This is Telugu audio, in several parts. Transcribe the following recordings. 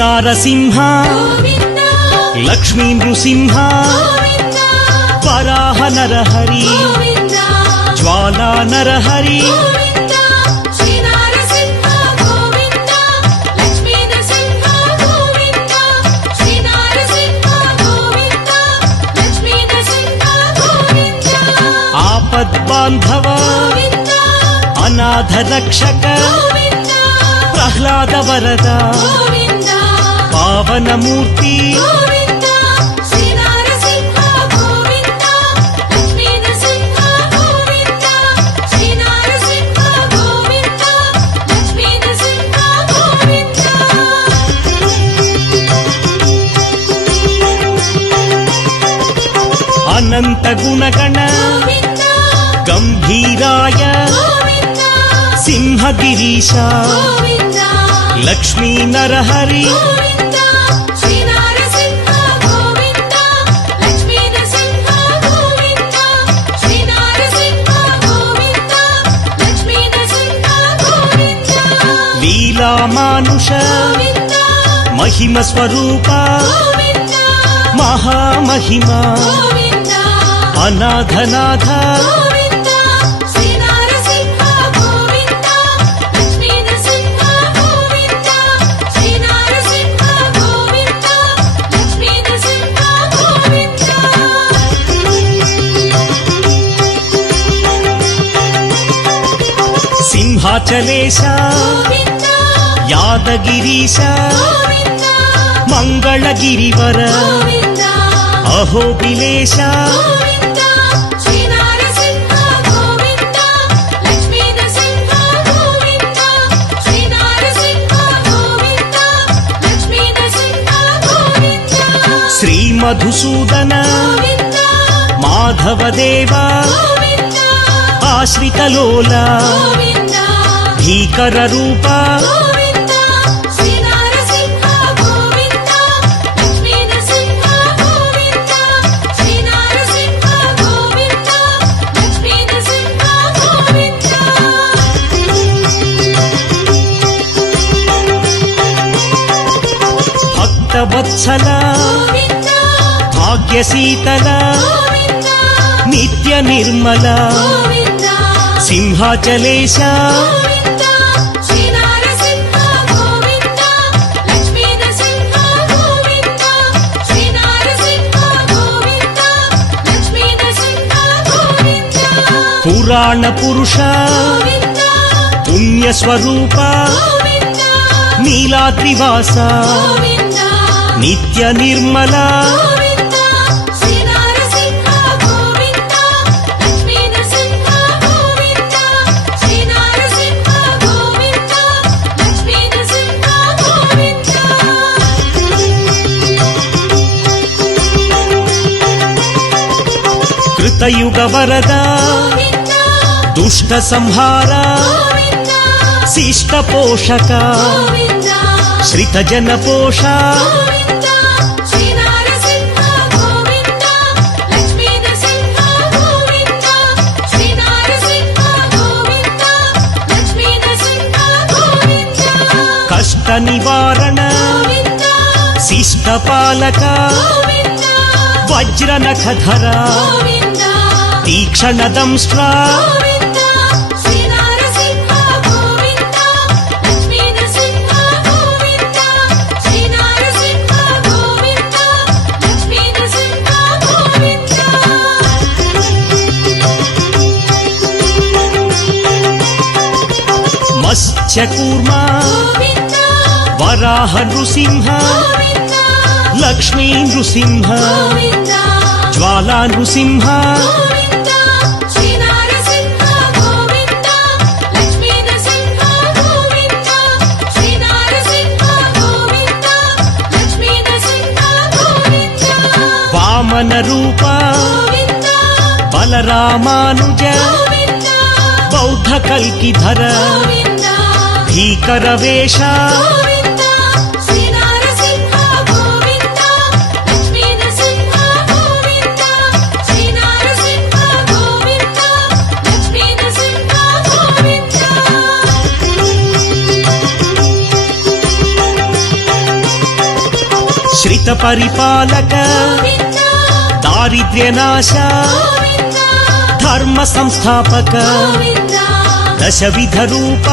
శ్రీనారసింహ లక్ష్మీ నృసింహ వరాహ నరహరి జ్వాలా నరహరి ఆపద్బాంధవ అనాథ రక్షక ప్రహ్లాద వరద పావనమూర్తి అనంత గుణగణ గంభీరాయ సింహగిరీశ లక్ష్మీ నరహరి లీలామానుష మహిమ స్వరూప మహామహిమ అనాథనాథ సింహాచలేశ యాదగిరీశ మంగళగిరివర అహోబిలేశ శ్రీ మధుసూదన మాధవదేవ ఆశ్రితలోల భీకర రూప భక్తవత్సల భాగ్యశీతల నిత్య నిర్మల సింహాచలేశ పురాణ పురుష పుణ్యస్వరూప నీలాద్రివాస నిత్య నిర్మల కృతయుగ వరద దుష్ట సంహార శిష్ట పోషక శ్రిత జన పోష కష్ట నివారణ శిష్ట పాలక వజ్ర నఖధర తీక్షణ దంష్ట్ర మత్స్యకూర్మ వరాహ నృసింహ లక్ష్మీ నృసింహ జ్వాలా నృసింహ వామన రూప బలరామానుజ బౌద్ధ కల్కిధర భీకర వేష హిత పరిపాలక దారిద్ర్య నాశ ధర్మ సంస్థాపక దశవిధ రూప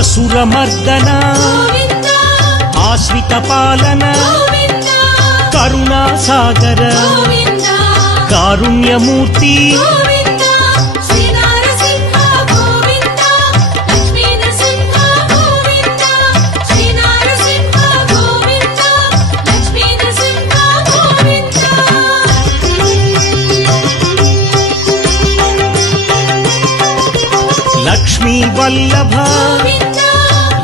అసురమర్దన ఆశ్రిత పాలన కరుణా సాగర కారుణ్యమూర్తి లక్ష్మీ వల్లభ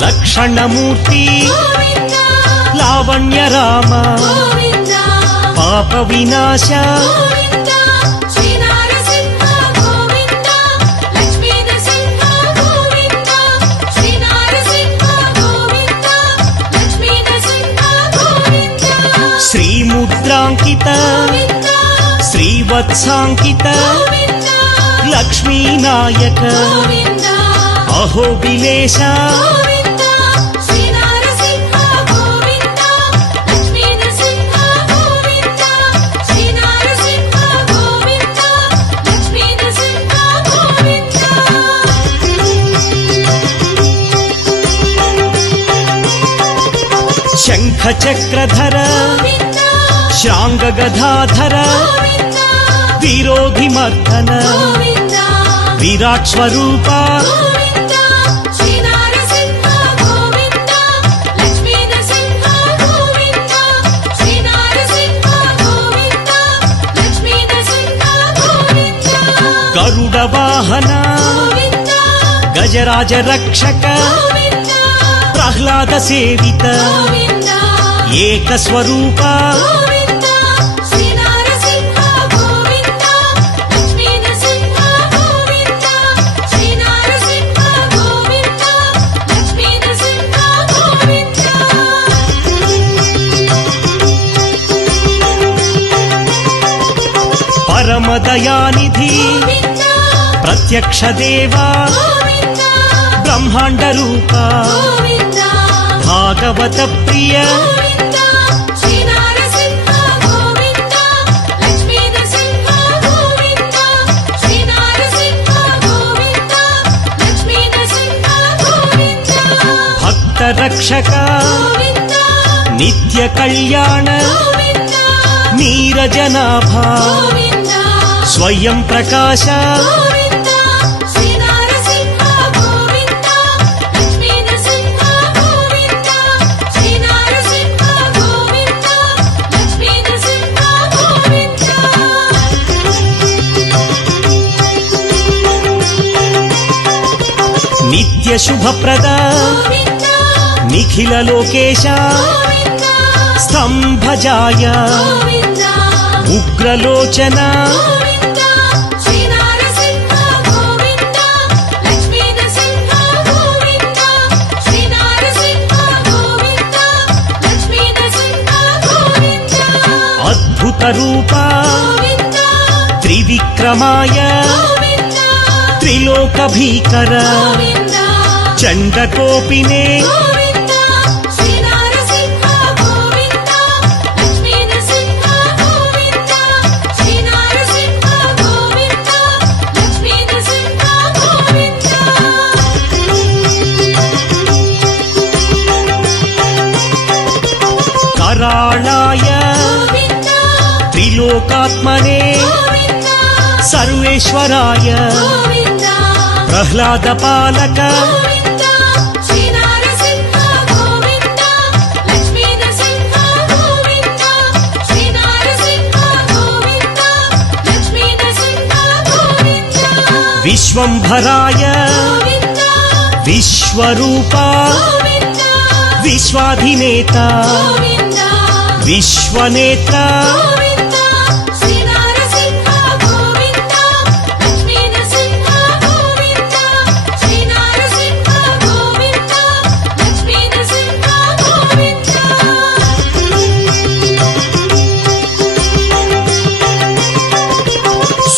లక్షణమూర్తి లావణ్య రామ పాప వినాశ శ్రీముద్రాంకిత శ్రీవత్సాంకిత లక్ష్మీనాయక అహోబిలేశ శంఖ చక్రధర శ్రాంగ గదాధర విరోధి మర్దన విరాట్ స్వరూప గరుడ వాహన గజరాజ రక్షక ప్రహ్లాద సేవిత ఏక స్వరూప పరమదయానిధి ప్రత్యక్ష దేవా బ్రహ్మాండ రూప భాగవత ప్రియ భక్త రక్షక నిత్య కళ్యాణ నీరజనాభ స్వయం ప్రకాశ నిత్య శుభప్రద నిఖిల లోకేశ స్తంభజాయ ఉగ్రలోచన అద్భుత రూప త్రివిక్రమాయ త్రిలోక భీకర చండకోపినే కరాళాయ త్రిలోకాత్మనే సర్వేశ్వరాయ ప్రహ్లాద పాలక విశ్వంభరాయ విశ్వరూప విశ్వాధినేత విశ్వనేత్ర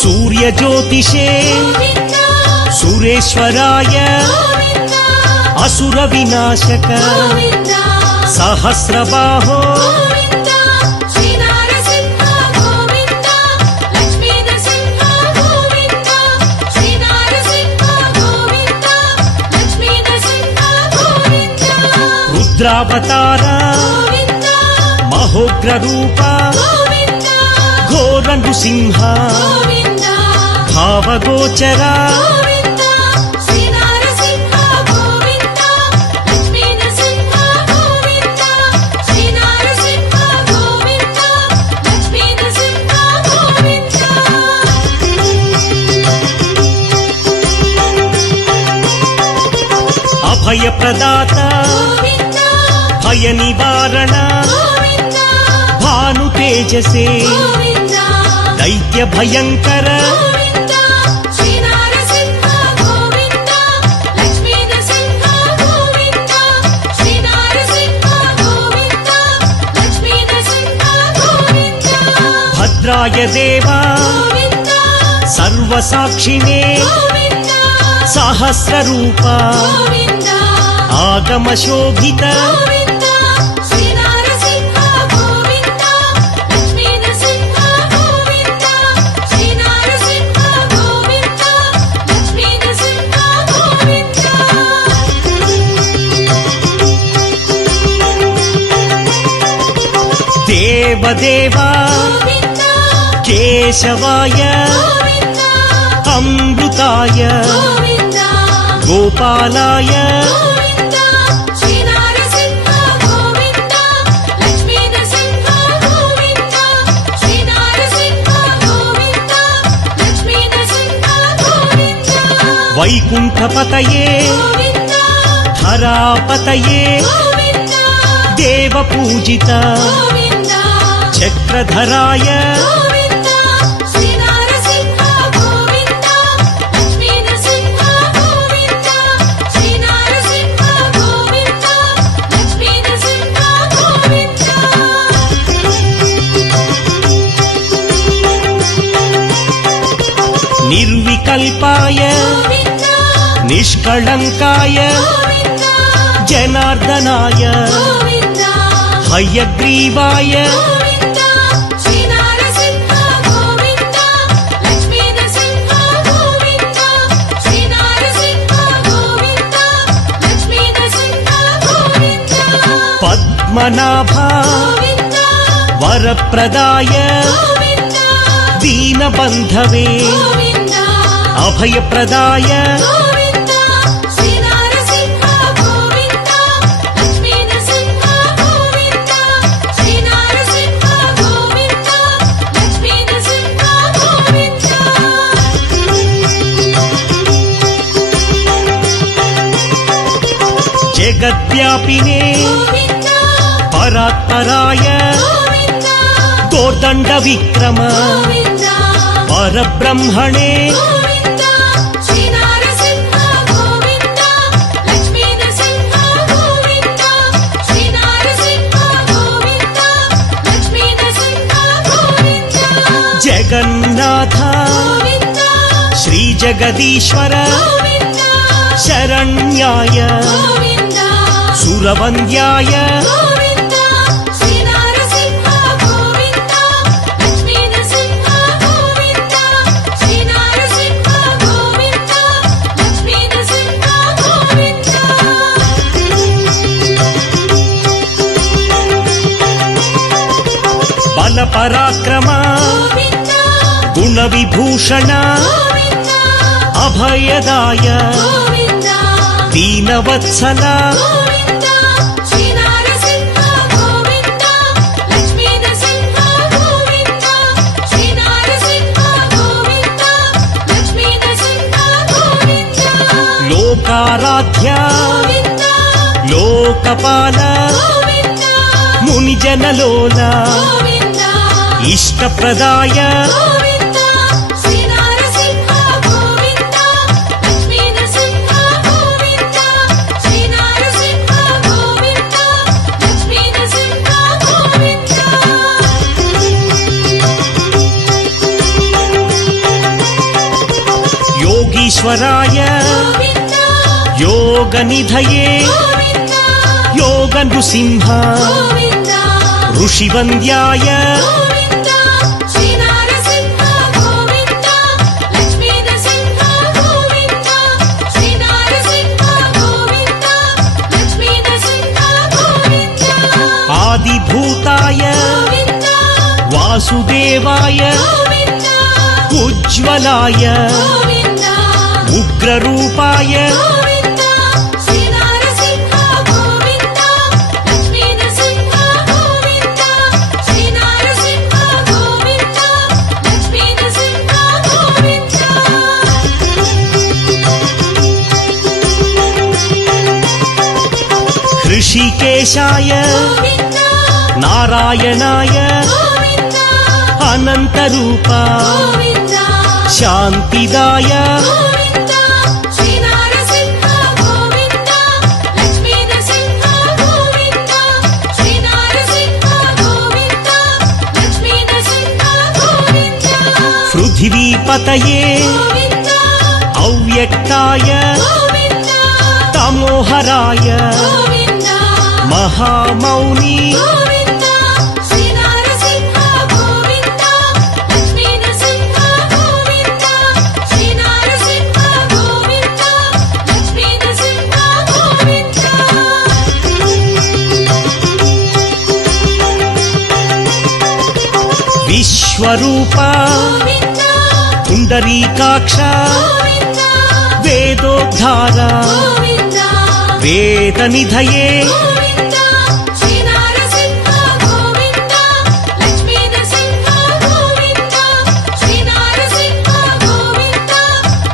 सूर्यज्योतिषे सुरेश्वराय असुरविनाशक सहस्रबाहो रुद्रावतार महोग्र रूप घोर नृसिंह भावगोचर अभय प्रदाता भय निवारण भानु तेजसे दैत्य भयंकर भद्राय देवा सर्वसाक्षिणे सहस्ररूपा आगम शोभित देवदेवा केशवाय अमृताय गोपालाय वैकुंठपतये धरापतये देवपूजित चक्रधराय निर्विकल्पाय निष्कलंकाय जनार्दनाय हयग्रीवाय पद्मनाभ वरप्रदाय दीनबन्धवे अभयप्रदाय जगद्व्यापिने परात्पराय दोर्दण्ड विक्रम परब्रह्मणे जगन्नाथ श्री जगदीश्वर शरण्याय सुरवन्द्याय बल पराक्रम गुण विभूषण अभयदाय दीनवत्सल लोकाराध्य लोकपाल मुनिजनलोल इष्टप्रदाय योगेश्वराय गोविन्द योगनिधये गोविन्द योगनृसिंह गोविन्द ऋषिवन्द्याय गोविन्द श्रीनारसिंह गोविन्द लक्ष्मीनरसिंह गोविन्द श्रीनारसिंह गोविन्द लक्ष्मीनरसिंह गोविन्द आदिभूताय गोविन्द वासुदेवाय गोविन्द उज्ज्वलाय गोविन्द उग्ररूपाय गोविन्द श्रीनारसिंह गोविन्द लक्ष्मीनरसिंह गोविन्द श्रीनारसिंह गोविन्द लक्ष्मीनरसिंह गोविन्द ऋषिकेशाय गोविन्द नारायणाय गोविन्द अनन्तरूप गोविन्द शान्तिदाय गोविन्द श्रीनारसिंह गोविन्द लक्ष्मीनरसिंह गोविन्द श्रीनारसिंह गोविन्द लक्ष्मीनरसिंह गोविन्द पृथिवीपतये गोविन्द अव्यक्ताय गोविन्द तमोहराय गोविन्द महामौनि गोविन्द श्रीनारसिंह गोविन्द लक्ष्मीनरसिंह गोविन्द श्रीनारसिंह गोविन्द लक्ष्मीनरसिंह गोविन्द विश्वरूप गोविन्द पुण्डरीकाक्ष गोविन्द वेदोद्धार गोविन्द वेदनिधये गोविन्द श्रीनारसिंह गोविन्द लक्ष्मीनरसिंह गोविन्द श्रीनारसिंह गोविन्द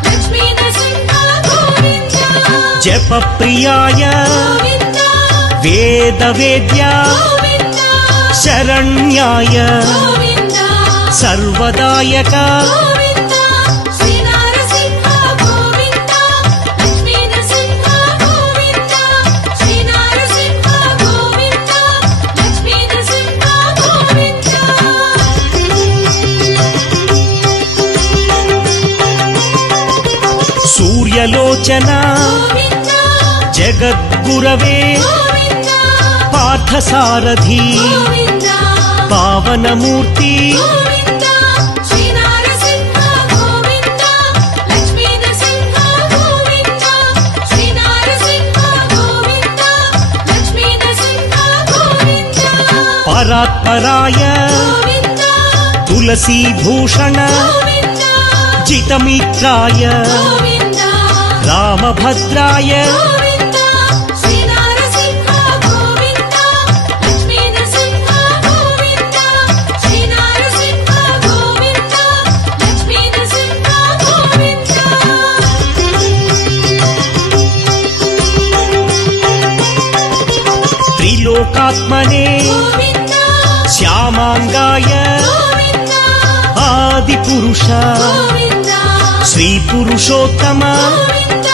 लक्ष्मीनरसिंह गोविन्द जपप्रियाय गोविन्द वेदवेद्या गोविन्द शरण्याय गोविन्द सर्वदायक गोविन्द श्रीनारसिंह गोविन्द लक्ष्मीनरसिंह गोविन्द श्रीनारसिंह गोविन्द लक्ष्मीनरसिंह गोविन्द सूर्यलोचन गोविन्द जगद्गुरवे गोविन्द पार्थसारथी गोविन्द पावनमूर्ति गोविन्द श्रीनारसिंह गोविन्द लक्ष्मीनरसिंह गोविन्द श्रीनारसिंह गोविन्द लक्ष्मीनरसिंह गोविन्द परात्पराय गोविन्द तुलसीभूषण गोविन्द जितमित्राय गोविन्द रामभद्राय गोविन्द श्रीनारसिंह गोविन्द लक्ष्मीनरसिंह गोविन्द श्रीनारसिंह गोविन्द लक्ष्मीनरसिंह गोविन्द त्रिलोकात्मने गोविन्द श्यामाङ्गाय गोविन्द आदिपुरुष गोविन्द श्रीपुरुषोत्तम गोविन्द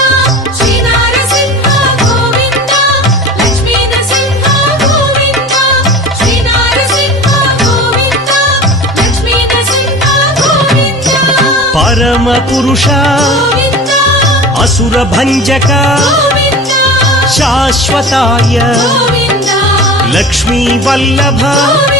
श्रीनारसिंह गोविन्द लक्ष्मीनरसिंह गोविन्द श्रीनारसिंह गोविन्द लक्ष्मीनरसिंह गोविन्द परमपुरुष गोविन्द असुरभञ्जक गोविन्द शाश्वताय गोविन्द लक्ष्मीवल्लभ गोविन्द